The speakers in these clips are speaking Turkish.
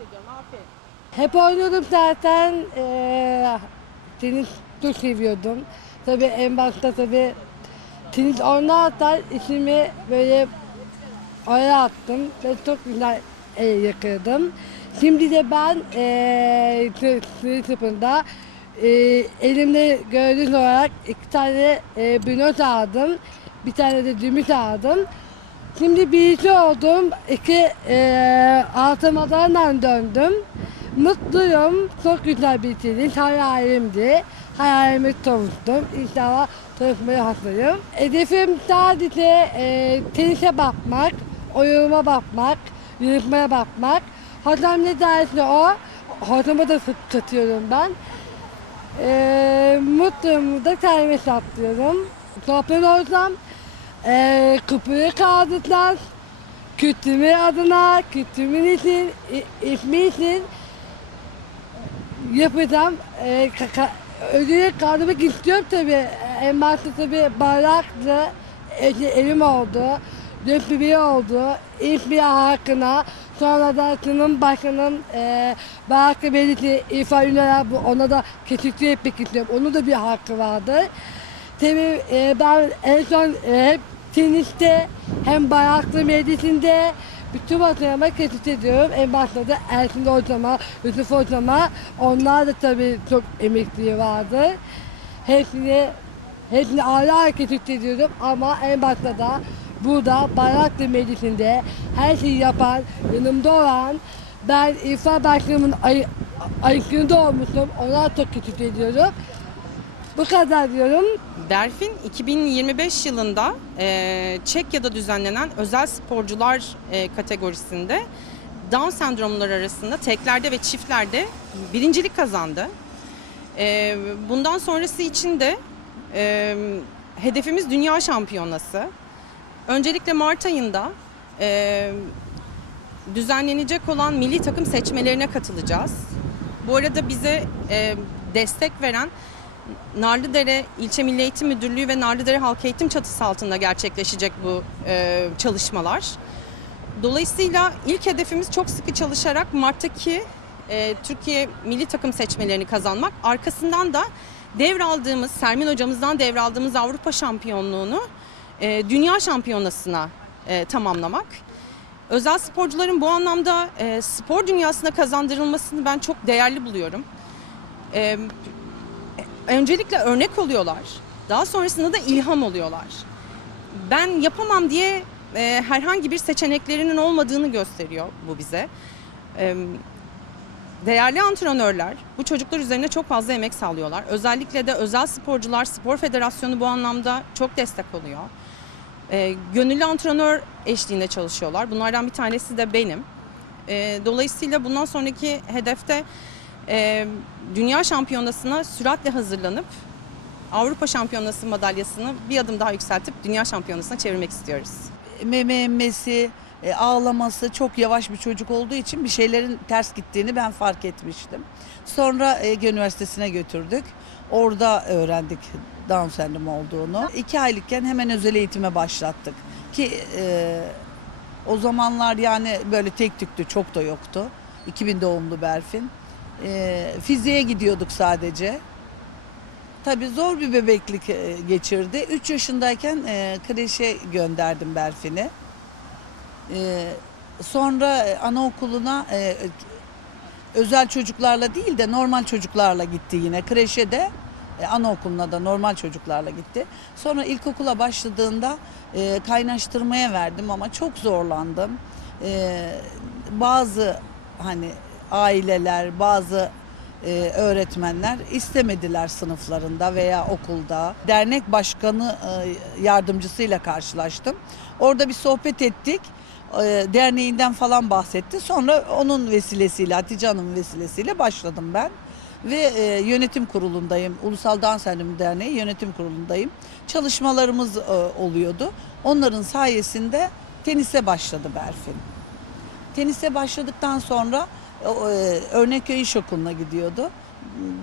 bahsediyorum. Aferin. Hep oynuyordum zaten. Ee, tenis çok seviyordum. Tabii en başta tabii tenis oynarken içimi böyle oraya attım ve çok güzel e, yakaladım. Şimdi de ben e, tenis sınıfında e, elimde gördüğünüz olarak iki tane e, bünöt aldım. Bir tane de gümüş aldım. Şimdi birinci oldum. İki e, altamalardan döndüm. Mutluyum. Çok güzel bir tenis. Hayalimdi. Hayalimi kavuştum. İnşallah çalışmaya hazırım. Hedefim sadece e, tenise bakmak, oyunuma bakmak, yürütmeye bakmak. Hocam ne derse o. Hocama da sık satıyorum ben. E, mutluyum da kendime saklıyorum. Sohbet olsam e, kupayı kaldırdılar. Kütümü adına, kütümün için, ismi için yapacağım. E, ka- ka- ödülü kaldırmak istiyorum tabii. En başta tabii bayraktı, e, elim oldu, döpübü oldu, ismi hakkına. Sonra da sınıf başkanım e, Bayraklı Belediyesi İrfan bu ona da kesinlikle yapmak istiyorum. Onun da bir hakkı vardı. Tabii e, ben en son e, hep teniste hem Bayraklı Belediyesi'nde bütün maçlarıma kesit ediyorum. En başta da Ersin Hocama, Yusuf Hocama. Onlar da tabii çok emekliği vardı. Hepsini, hepsini ayrı ayrı kesit ediyorum ama en başta da burada Bayraklı Meclisi'nde her şeyi yapan, yanımda olan ben İrfan Başkanımın ay, ayıkında olmuşum. Ona çok kesit ediyorum. Bu kadar diyorum. Berfin 2025 yılında e, Çekya'da düzenlenen özel sporcular e, kategorisinde Down sendromları arasında teklerde ve çiftlerde birincilik kazandı. E, bundan sonrası için de e, hedefimiz dünya şampiyonası. Öncelikle Mart ayında e, düzenlenecek olan milli takım seçmelerine katılacağız. Bu arada bize e, destek veren Narlıdere İlçe Milli Eğitim Müdürlüğü ve Narlıdere Halk Eğitim çatısı altında gerçekleşecek bu e, çalışmalar. Dolayısıyla ilk hedefimiz çok sıkı çalışarak Mart'taki e, Türkiye milli takım seçmelerini kazanmak. Arkasından da devraldığımız, Sermin hocamızdan devraldığımız Avrupa şampiyonluğunu e, dünya şampiyonasına e, tamamlamak. Özel sporcuların bu anlamda e, spor dünyasına kazandırılmasını ben çok değerli buluyorum. E, öncelikle örnek oluyorlar. Daha sonrasında da ilham oluyorlar. Ben yapamam diye e, herhangi bir seçeneklerinin olmadığını gösteriyor bu bize. E, değerli antrenörler bu çocuklar üzerine çok fazla emek sağlıyorlar. Özellikle de özel sporcular, spor federasyonu bu anlamda çok destek oluyor. E, gönüllü antrenör eşliğinde çalışıyorlar. Bunlardan bir tanesi de benim. E, dolayısıyla bundan sonraki hedefte e, dünya şampiyonasına süratle hazırlanıp Avrupa şampiyonası madalyasını bir adım daha yükseltip dünya şampiyonasına çevirmek istiyoruz. meme emmesi, e, ağlaması çok yavaş bir çocuk olduğu için bir şeylerin ters gittiğini ben fark etmiştim. Sonra Ege Üniversitesi'ne götürdük. Orada öğrendik Down sendromu olduğunu. İki aylıkken hemen özel eğitime başlattık. Ki e, o zamanlar yani böyle tek tüktü çok da yoktu. 2000 doğumlu Berfin. E, fiziğe gidiyorduk sadece. Tabii zor bir bebeklik e, geçirdi. 3 yaşındayken e, kreşe gönderdim Berfin'i. E, sonra anaokuluna e, özel çocuklarla değil de normal çocuklarla gitti yine. Kreşe de e, anaokuluna da normal çocuklarla gitti. Sonra ilkokula başladığında e, kaynaştırmaya verdim ama çok zorlandım. E, bazı hani aileler, bazı e, öğretmenler istemediler sınıflarında veya okulda. Dernek başkanı e, yardımcısıyla karşılaştım. Orada bir sohbet ettik. E, derneğinden falan bahsetti. Sonra onun vesilesiyle, Hatice Hanım'ın vesilesiyle başladım ben. Ve e, yönetim kurulundayım. Ulusal Dans Sendromu Derneği yönetim kurulundayım. Çalışmalarımız e, oluyordu. Onların sayesinde tenise başladı Berfin. Tenise başladıktan sonra e, Örnekköy İş Okulu'na gidiyordu.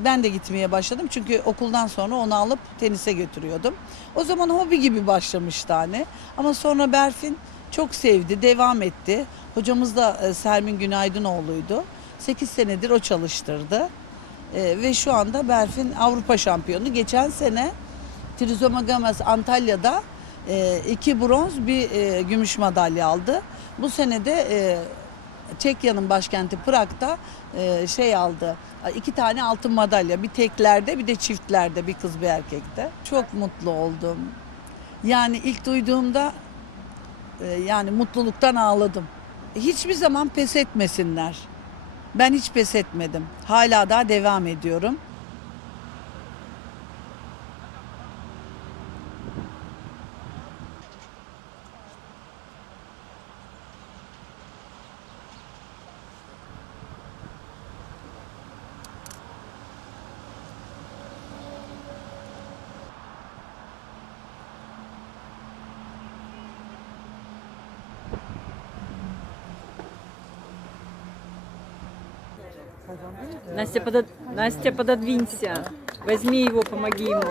ben de gitmeye başladım. Çünkü okuldan sonra onu alıp tenise götürüyordum. O zaman hobi gibi başlamıştı hani. Ama sonra Berfin çok sevdi, devam etti. Hocamız da e, Sermin Günaydınoğlu'ydu. 8 senedir o çalıştırdı. E, ve şu anda Berfin Avrupa şampiyonu. Geçen sene Trizoma Games Antalya'da iki bronz bir e, gümüş madalya aldı. Bu sene de e, Çekya'nın başkenti Prag'da e, şey aldı. iki tane altın madalya. Bir teklerde bir de çiftlerde bir kız bir erkekte. Çok mutlu oldum. Yani ilk duyduğumda yani mutluluktan ağladım. Hiçbir zaman pes etmesinler. Ben hiç pes etmedim. Hala daha devam ediyorum. Настя, подод... Настя, пододвинься. Возьми его, помоги ему.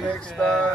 Next time.